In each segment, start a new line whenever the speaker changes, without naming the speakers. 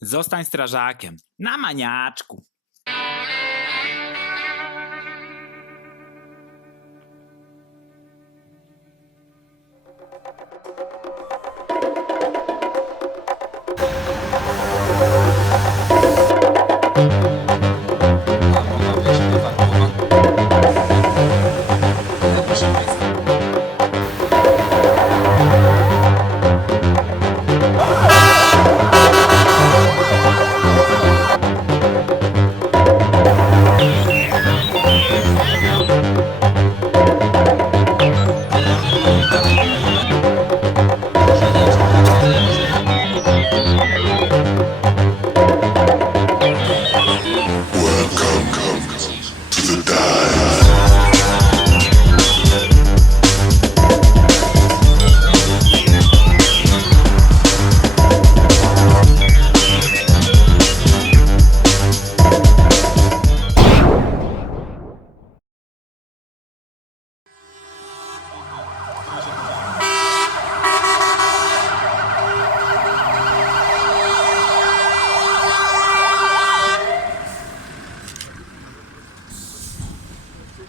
Zostań strażakiem. Na maniaczku.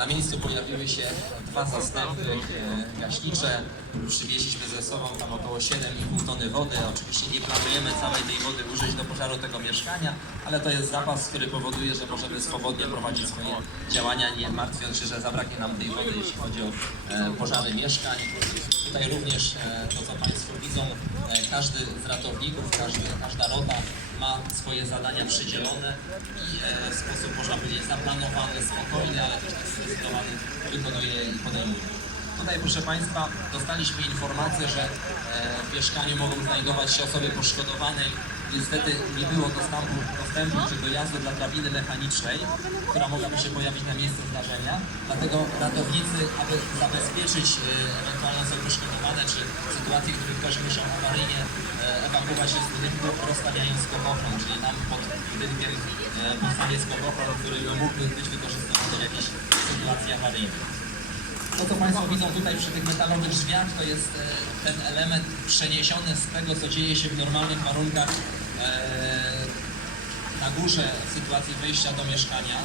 Na miejscu pojawiły się dwa zastępy e, gaśnicze. Przywieźliśmy ze sobą tam około 7,5 tony wody. Oczywiście nie planujemy całej tej wody użyć do pożaru tego mieszkania, ale to jest zapas, który powoduje, że możemy swobodnie prowadzić swoje działania, nie martwiąc się, że zabraknie nam tej wody, jeśli chodzi o e, pożary mieszkań. Tutaj również e, to, co Państwo widzą, każdy z ratowników, każdy, każda rota ma swoje zadania przydzielone i e, w sposób, można powiedzieć, zaplanowany, spokojny, ale też tak zdecydowany wykonuje je i podejmuje. Tutaj, proszę Państwa, dostaliśmy informację, że e, w mieszkaniu mogą znajdować się osoby poszkodowane. Niestety nie było dostępu, dostępu czy dojazdu dla drabiny mechanicznej, która mogłaby się pojawić na miejscu zdarzenia. Dlatego ratownicy, aby zabezpieczyć e, ewentualne osoby poszkodowane, czy w sytuacji, w której ktoś musiał awaryjnie e, ewakuować się z budynku, rozstawiają skokochron, czyli tam pod budynkiem e, powstanie skokochron, który mógłby być wykorzystany w jakiejś sytuacji awaryjnej. To, co Państwo widzą tutaj przy tych metalowych drzwiach, to jest ten element przeniesiony z tego, co dzieje się w normalnych warunkach na górze w sytuacji wejścia do mieszkania. E,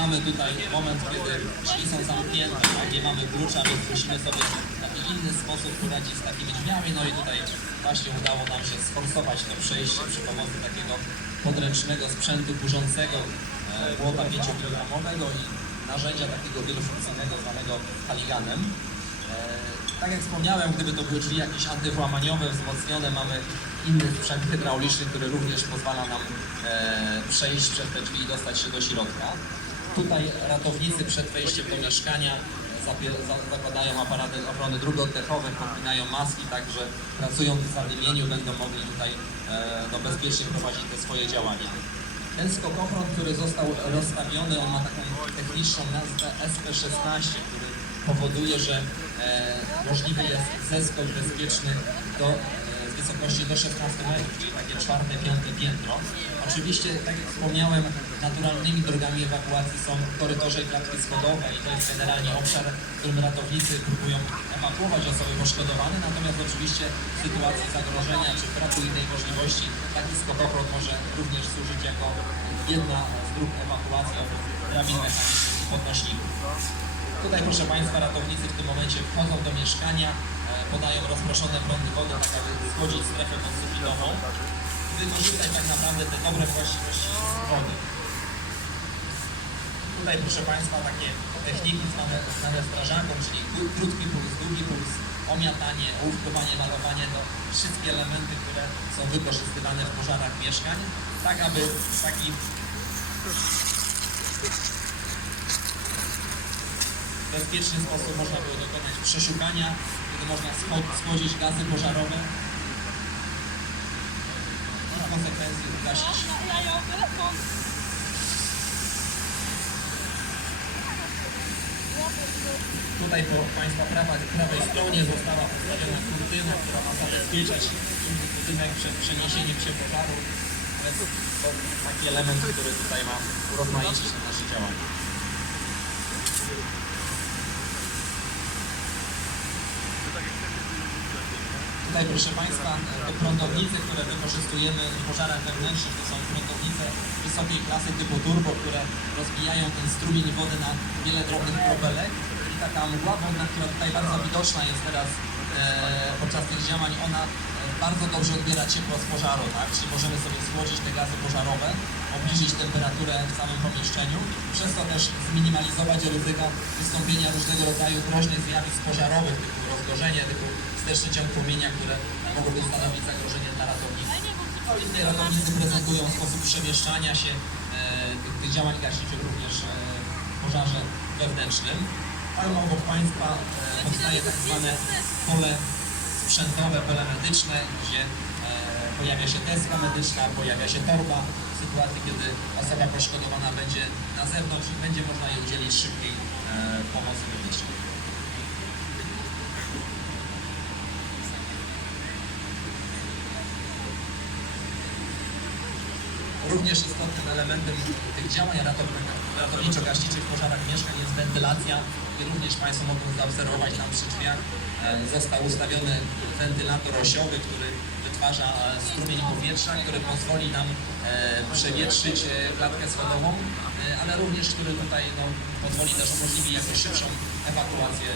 Mamy tutaj moment, kiedy drzwi są zamknięte, a nie mamy klucza, więc musimy sobie w taki inny sposób poradzić z takimi drzwiami. No i tutaj właśnie udało nam się sforsować to przejście przy pomocy takiego podręcznego sprzętu burzącego, e, błota 5-kilogramowego i narzędzia takiego wielofunkcyjnego zwanego haliganem. E, Tak jak wspomniałem, gdyby to były drzwi jakieś antywłamaniowe, wzmocnione, mamy inny sprzęt hydrauliczny, który również pozwala nam e, przejść przez te drzwi i dostać się do środka. Tutaj ratownicy przed wejściem do mieszkania zakładają aparaty ochrony dróg oddechowych, podpinają maski, tak że pracując w zadymieniu będą mogli tutaj e, no, bezpiecznie prowadzić te swoje działania. Ten skokochron, który został rozstawiony, on ma taką techniczną nazwę SP16, który powoduje, że e, możliwy jest zeskok bezpieczny do, wysokości do 16 metrów, czyli takie czwarte, piąte piętro. Oczywiście, tak jak wspomniałem, naturalnymi drogami ewakuacji są korytarze i klatki schodowe i to jest generalnie obszar, w którym ratownicy próbują ewakuować osoby poszkodowane, natomiast oczywiście w sytuacji zagrożenia czy braku innej możliwości taki skokochron może również służyć jako jedna z dróg ewakuacji oprócz drabin mechanicznych podnośników. Tutaj, proszę Państwa, ratownicy w tym momencie wchodzą do mieszkania, e, podają rozproszone prądy wody, tak aby schodzić strefę i wykorzystać tak naprawdę te dobre właściwości wody. Tutaj, proszę Państwa, takie techniki znane, znane strażakom, czyli kró- krótki puls, długi puls, omiatanie, ołówkowanie, malowanie, to wszystkie elementy, które są wykorzystywane w pożarach mieszkań, tak aby taki bezpieczny sposób można było dokonać przeszukania, kiedy można schodzić gazy pożarowe i w konsekwencji ugasić. Tutaj po Państwa prawa, prawej stronie została postawiona kurtyna, która ma zabezpieczać budynek przed przeniesieniem się pożaru. To jest taki element, który tutaj ma urozmaicić nasze działania. Tutaj proszę Państwa, prądownice, które wykorzystujemy w pożarach wewnętrznych, to są prądownice wysokiej klasy typu turbo, które rozbijają ten strumień wody na wiele drobnych kropelek. I taka mgła wodna, która tutaj bardzo widoczna jest teraz e, podczas tych działań, ona e, bardzo dobrze odbiera ciepło z pożaru, tak? Czyli możemy sobie schłodzić te gazy pożarowe, obniżyć temperaturę w samym pomieszczeniu, przez to też zminimalizować ryzyko wystąpienia różnego rodzaju groźnych zjawisk pożarowych, typu rozgorzenie, typu wsteczny ciąg płomienia, które mogłyby stanowić zagrożenie dla ratowników. I tutaj ratownicy prezentują sposób przemieszczania się e, tych, działań gaśniczych również e, pożarze wewnętrznym. Tam obok Państwa e, powstaje tak zwane pole sprzętowe, pole medyczne, gdzie pojawia się deska medyczna, pojawia się torba w sytuacji, kiedy osoba poszkodowana będzie na zewnątrz i będzie można jej udzielić szybkiej pomocy medycznej. Również istotnym elementem tych działań ratow- ratowniczo-gaśniczych w pożarach mieszkań jest wentylacja i również Państwo mogą zaobserwować tam przy drzwiach e, został ustawiony wentylator osiowy, który wytwarza e, strumień powietrza, który pozwoli nam e, przewietrzyć klatkę schodową, ale również który tutaj no, pozwoli też umożliwi jakąś szybszą ewakuację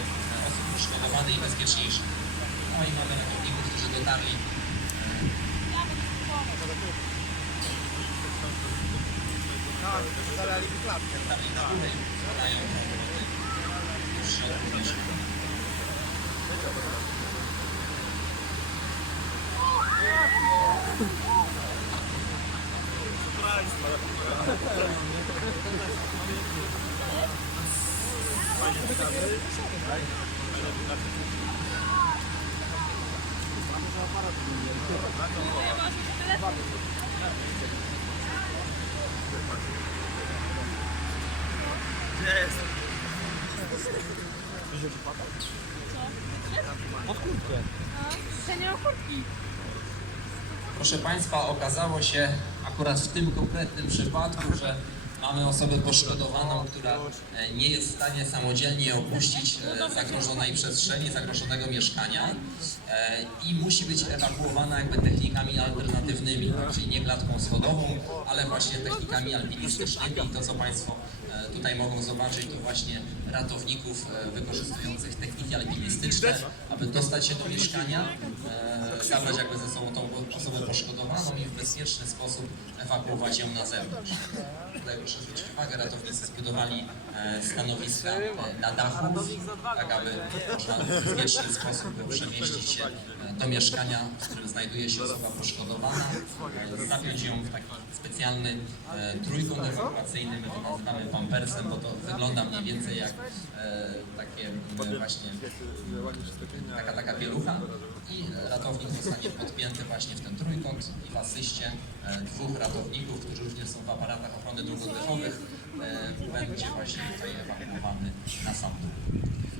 osób poszkodowanych i bezpieczniejszą. No i mamy ratowników, którzy dotarli
Zalali klatkę.
Dalej na Proszę Państwa, okazało się akurat w tym konkretnym przypadku, że mamy osobę poszkodowaną, która e, nie jest w stanie samodzielnie opuścić e, zagrożonej przestrzeni, zagrożonego mieszkania i musi być ewakuowana jakby technikami alternatywnymi, tak, czyli nie klatką schodową, ale właśnie technikami alpinistycznymi. I to, co Państwo e, tutaj mogą zobaczyć, to właśnie ratowników e, wykorzystujących techniki alpinistyczne, aby dostać się do mieszkania, e, zabrać jakby ze sobą tą osobę poszkodowaną i w bezpieczny sposób ewakuować ją na zewnątrz. Tutaj proszę zwrócić uwagę, ratownicy zbudowali e, stanowiska e, na dachu, tak aby można w bezpieczny sposób przemieścić do mieszkania, w którym znajduje się osoba poszkodowana, zapiąć ją w taki specjalny e, trójkąt ewakuacyjny, my to nazywamy pampersem, bo to wygląda mniej więcej jak e, takie e, właśnie taka taka pielucha. I ratownik zostanie podpięty właśnie w ten trójkąt i w asyście dwóch ratowników, którzy również są w aparatach ochrony e, będzie właśnie tutaj ewakuowany na dół.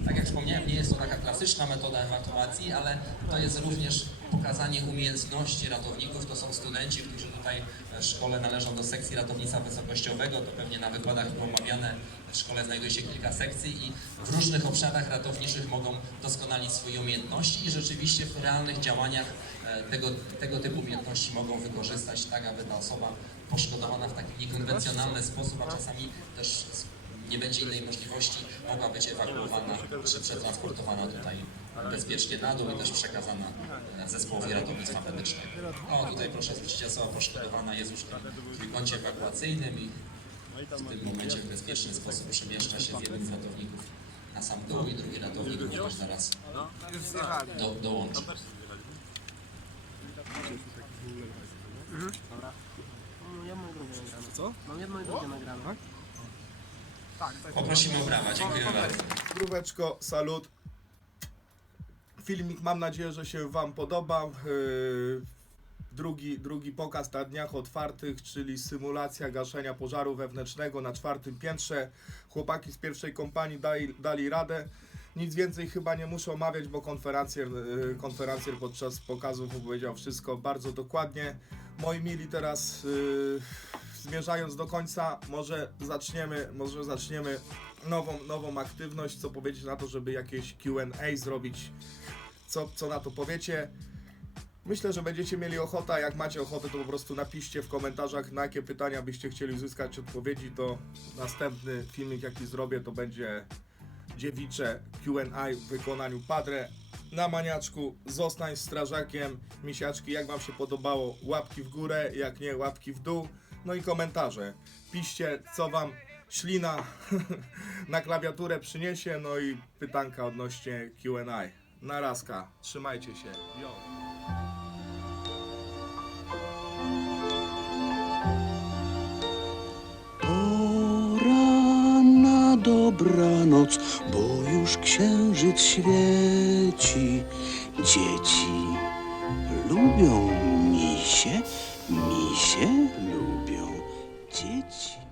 Tak jak wspomniałem, nie jest to taka klasyczna metoda ewakuacji, ale to jest również pokazanie umiejętności ratowników. To są studenci, którzy tutaj w szkole należą do sekcji ratownictwa wysokościowego. To pewnie na wykładach było omawiane. W szkole znajduje się kilka sekcji i w różnych obszarach ratowniczych mogą doskonalić swoje umiejętności i rzeczywiście w realnych działaniach e, tego, tego typu umiejętności mogą wykorzystać tak, aby ta osoba poszkodowana w taki niekonwencjonalny sposób, a czasami też nie będzie innej możliwości, mogła być ewakuowana czy przetransportowana tutaj bezpiecznie na dół i też przekazana e, zespołowi ratownictwa medycznego. O, tutaj proszę zwrócić, osoba poszkodowana jest już w trójkącie ewakuacyjnym i w tym momencie w bezpieczny sposób przemieszcza się z jednym z ratowników na sam dół i drugi ratownik również zaraz
Już zjechali.
Mam jedną i drugą nagrane.
Tak, tak.
Poprosimy o brawa, dziękuję bardzo.
Gróweczko, salut. Filmik mam nadzieję, że się Wam podoba. Yy, Drugi, drugi pokaz na dniach otwartych, czyli symulacja gaszenia pożaru wewnętrznego na czwartym piętrze. Chłopaki z pierwszej kompanii dali, dali radę. Nic więcej chyba nie muszę omawiać, bo konferencjer, yy, konferencjer podczas pokazów powiedział wszystko bardzo dokładnie. Moi mili, teraz yy, zmierzając do końca, może zaczniemy, może zaczniemy nową, nową aktywność, co powiedzieć na to, żeby jakieś Q&A zrobić, co, co na to powiecie. Myślę, że będziecie mieli ochotę, jak macie ochotę, to po prostu napiszcie w komentarzach, na jakie pytania byście chcieli uzyskać odpowiedzi, to następny filmik, jaki zrobię, to będzie dziewicze Q&A w wykonaniu Padre na maniaczku. Zostań strażakiem. Misiaczki, jak wam się podobało? Łapki w górę, jak nie, łapki w dół. No i komentarze. Piszcie, co wam ślina na klawiaturę przyniesie, no i pytanka odnośnie Q&A. Narazka, trzymajcie się. Yo.
Dobranoc, bo już księżyc świeci. Dzieci lubią misie, misie lubią dzieci.